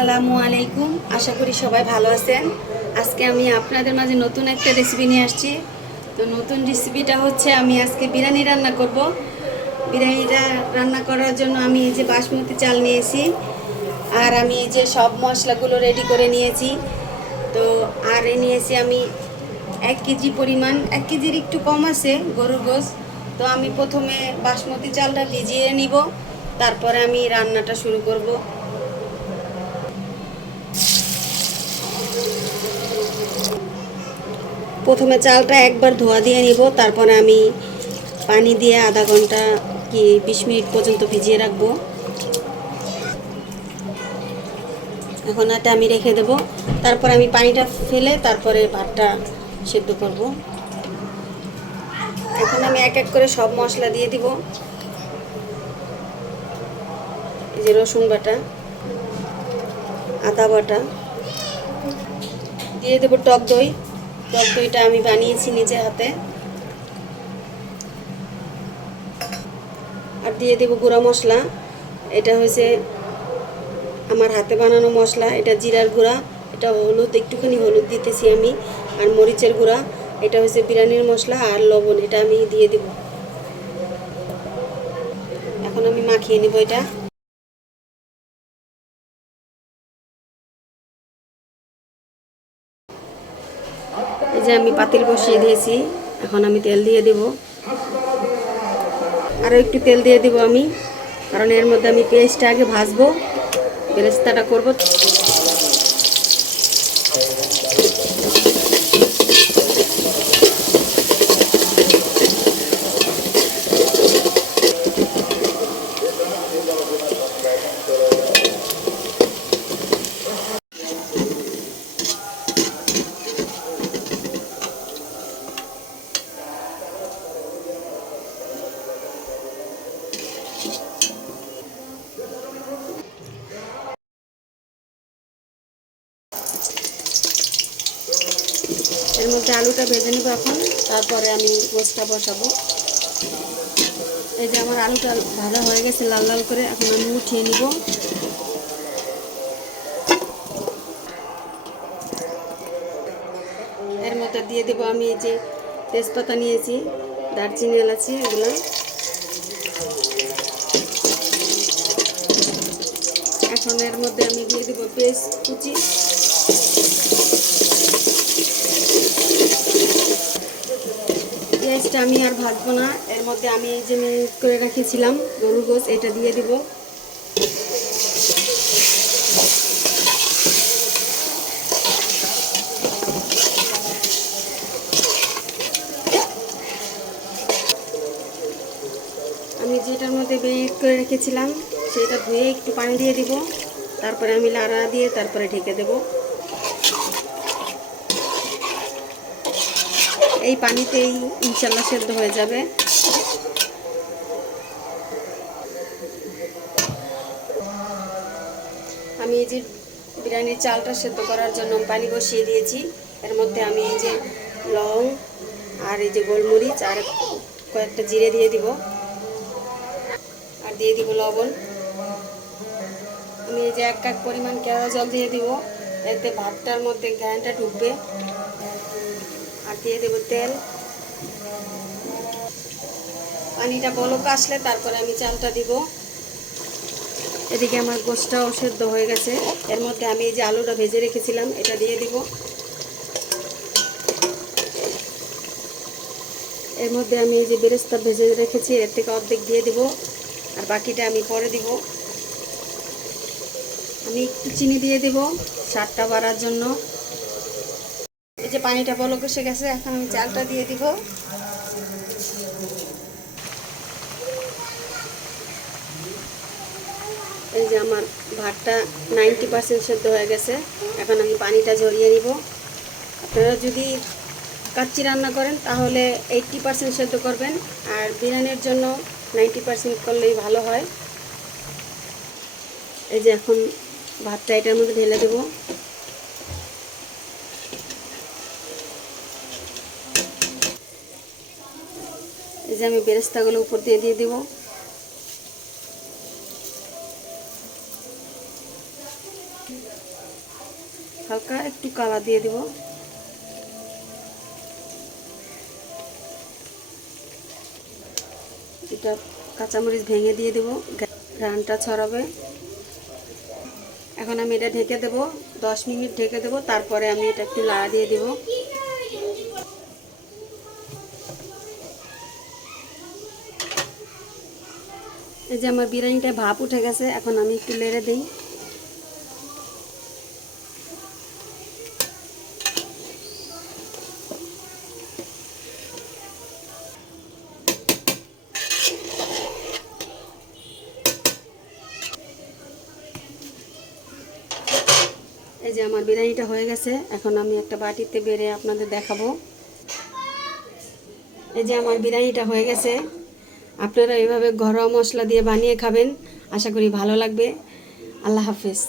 আসসালামু আলাইকুম। আশা করি সবাই ভালো আছেন। আজকে আমি আপনাদের মাঝে নতুন একটা রেসিপি নিয়ে আসছি। তো নতুন রেসিপিটা হচ্ছে আমি আজকে বিরিয়ানি রান্না করব। বিরিয়ানিটা রান্না করার জন্য আমি এই যে বাসমতি চাল নিয়েছি, আর আমি এই যে সব মশলাগুলো রেডি করে নিয়েছি। তো আর নিয়েছি আমি 1 কেজি পরিমাণ, 1 কেজির একটু কম আছে গরুর গোশ। তো আমি প্রথমে বাসমতি চালটা ভিজিয়ে নিব, তারপরে আমি রান্নাটা শুরু করব। প্রথমে চালটা একবার ধোয়া দিয়ে নিব, তারপরে আমি পানি দিয়ে আধা ঘন্টা কি 20 মিনিট পর্যন্ত ভিজিয়ে রাখবো। এখন এটা আমি রেখে দেব, তারপরে আমি পানিটা ফেলে তারপরে ভাতটা সেদ্ধ করব। এখন আমি এক এক করে সব মশলা দিয়ে দিব। এই যে রসুন বাটা, আদা বাটা, দিয়ে দেবো টক দই। টক দইটা আমি বানিয়েছি নিজে হাতে। আর দিয়ে দেব গুঁড়া মশলা। এটা হয়েছে আমার হাতে বানানো মশলা, এটা জিরার গুঁড়া, এটা হলুদ, একটুখানি হলুদ দিতেছি আমি, আর মরিচের গুঁড়া। এটা হচ্ছে বিরিয়ানির মশলা, আর লবণ এটা আমি দিয়ে দেব। এখন আমি মাখিয়ে নেব এটা। এই যে আমি পাতিল বসিয়ে দিয়েছি, এখন আমি তেল দিয়ে দেব। আরও একটু তেল দিয়ে দেব আমি, কারণ এর মধ্যে আমি পেঁয়াজটা আগে ভাজবো, বেরেস্তাটা করব। এর মধ্যে আলুটা ভেজে নেব এখন, তারপরে আমি গোশটা বসাবো। এই যে আমার আলুটা ভাজা হয়ে গেছে লাল লাল করে, এখন আমি উঠিয়ে নিব। এর মধ্যে দিয়ে দেবো আমি এই যে তেজপাতা নিয়েছি, দারচিনি, এলাচি, এগুলো। এখন এর মধ্যে আমি দিয়ে দেবো পেঁয়াজ কুচি। পেঁয়াজটা আমি আর ভাজবো না, এর মধ্যে আমি এই যে ম্যারিনেট করে রেখেছিলাম গরুর গোশ, এটা দিয়ে দিব। আমি যেটার মধ্যে ম্যারিনেট করে রেখেছিলাম সেটা ধুয়ে একটু পানি দিয়ে দিব, তারপরে আমি লাড়া দিয়ে তারপরে ঢেকে দেব। এই পানিতেই ইনশাল্লাহ সেদ্ধ হয়ে যাবে। আমি এই যে বিরিয়ানির চালটা সেদ্ধ করার জন্য পানি বসিয়ে দিয়েছি। এর মধ্যে আমি এই যে লং আর এই যে গোলমরিচ আর কয়েকটা জিরে দিয়ে দিব, আর দিয়ে দিব লবণ। আমি এই যে 1 কাপ পরিমাণ কেওড়া জল দিয়ে দিব, এতে ভাতটার মধ্যে ঘ্রাণটা ঢুকবে। আর দিয়ে দেব তেল। পানিটা বলক আসলে তারপরে আমি চালটা দিব। এদিকে আমার গোশটাও সেদ্ধ হয়ে গেছে। এর মধ্যে আমি এই যে আলুটা ভেজে রেখেছিলাম এটা দিয়ে দিব। এর মধ্যে আমি এই যে বেরেস্তা ভেজে রেখেছি এর থেকে অর্ধেক দিয়ে দিব, আর বাকিটা আমি পরে দিব। আমি একটু চিনি দিয়ে দেব স্বাদটা বাড়ার জন্য। এই যে পানিটা বলক এসে গেছে, এখন আমি চালটা দিয়ে দিব। এই যে আমার ভাতটা 90% সেদ্ধ হয়ে গেছে, এখন আমি পানিটা ঝরিয়ে নিব। আপনারা যদি কাচ্চি রান্না করেন তাহলে 80% সেদ্ধ করবেন, আর বিরিয়ানির জন্য 90% করলেই ভালো হয়। এই যে এখন ভাতটা এটার মধ্যে ঢেলে দেব। এই যে আমি বেরেস্তাগুলো উপর দিয়ে দেব। হালকা একটু কালার দিয়ে দেব। এটা কাঁচামরিচ ভেঙে দিয়ে দেব, ঘ্রাণটা ছড়াবে। এখন আমি এটা ঢেকে দেব, 10 মিনিট ঢেকে দেব, তারপরে আমি এটা একটু লাড়া দিয়ে দেব। এই যে আমার বিরিয়ানিটা ভাপ উঠে গেছে, এখন আমি একটু নেড়ে দিই। এই যে আমার বিরিয়ানিটা হয়ে গেছে, এখন আমি একটা বাটিতে বেড়ে আপনাদের দেখাবো। এই যে আমার বিরিয়ানিটা হয়ে গেছে। আপনারা এইভাবে ঘরোয়া মশলা দিয়ে বানিয়ে খাবেন, আশা করি ভালো লাগবে। আল্লাহ হাফেজ।